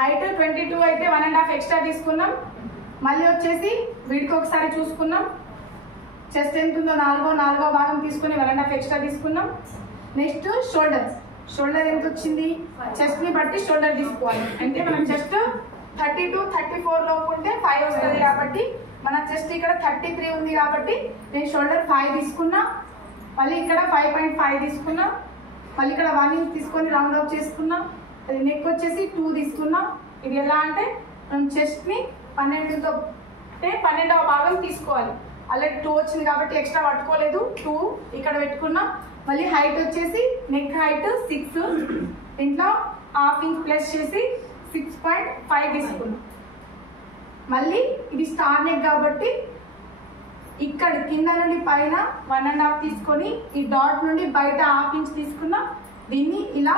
Height 22 అయితే 1.5 extra తీసుకున్నాం. మళ్ళీ వచ్చేసి వీడికి ఒకసారి చూసుకున్నాం. చెస్ట్ ఎంత ఉందో నాలుగో భాగం తీసుకుని 1.5 ఎక్స్ట్రా తీసుకున్నాం. నెక్స్ట్ షోల్డర్ ఎంత వచ్చింది, చెస్ట్ ని బట్టి షోల్డర్ తీసుకోవాలి. అంటే మనం చెస్ట్ 32, 34 లోపు ఉంటే 5 వస్తుంది కాబట్టి మన చెస్ట్ ఇక్కడ 33 ఉంది కాబట్టి నేను షోల్డర్ 5 తీసుకున్నా. మళ్ళీ ఇక్కడ 5.5 తీసుకున్నా. మళ్ళీ ఇక్కడ 1 ఇంచ్ తీసుకొని రౌండ్ అప్ చేసుకున్నాం. అది నెక్ వచ్చేసి 2 తీసుకున్నాం. ఇది ఎలా అంటే మనం చెస్ట్ ని 12తో అంటే 12వ భాగం తీసుకోవాలి. అలాగే 2 వచ్చింది కాబట్టి ఎక్స్ట్రా పట్టుకోలేదు, 2 ఇక్కడ పెట్టుకున్నాం. మళ్ళీ హైట్ వచ్చేసి నెక్ హైట్ 6, ఇంట్లో 1/2 ఇంచ్ ప్లస్ చేసి 6.5 తీసుకున్నాం. మళ్ళీ ఇది స్టార్ నెక్ కాబట్టి ఇక్కడ కింద నుండి పైన 1.5 తీసుకొని ఈ డాట్ నుండి బయట 1/2 ఇంచ్ తీసుకున్నాం. దీన్ని ఇలా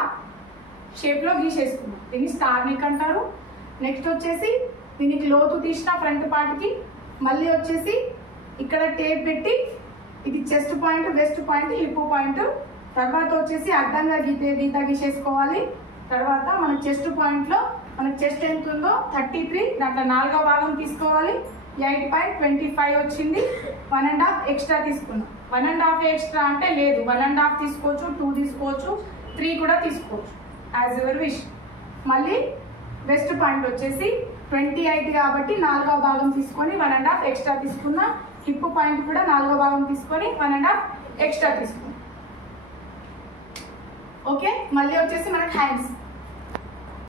షేప్లో గీసేసుకున్నాం. దీన్ని స్టార్ నెక్ అంటారు. నెక్స్ట్ వచ్చేసి దీనికి లోతు తీసిన ఫ్రంట్ పార్ట్కి మళ్ళీ వచ్చేసి ఇక్కడ టేప్ పెట్టి ఇది chest point, west point, hip point. తర్వాత వచ్చేసి అడ్డంగా గీత గీసేసుకోవాలి. తర్వాత మన చెస్ట్ పాయింట్లో మన చెస్ట్ ఎంత ఉందో 33, దాంట్లో 4వ భాగం తీసుకోవాలి. 8.25 వచ్చింది. 1.5 ఎక్స్ట్రా తీసుకున్నాం. 1.5 ఎక్స్ట్రా అంటే లేదు, 1.5 తీసుకోవచ్చు, 2 తీసుకోవచ్చు, 3 కూడా తీసుకోవచ్చు, యాజ్ యువర్ విష్. మళ్ళీ వెస్ట్ పాయింట్ వచ్చేసి 28 కాబట్టి 4వ భాగం తీసుకొని 1.5 ఎక్స్ట్రా తీసుకున్నా. హిప్ పాయింట్ కూడా 4వ భాగం తీసుకొని 1.5 ఎక్స్ట్రా తీసుకున్నాం. ఓకే, మళ్ళీ వచ్చేసి మనకి హ్యాండ్స్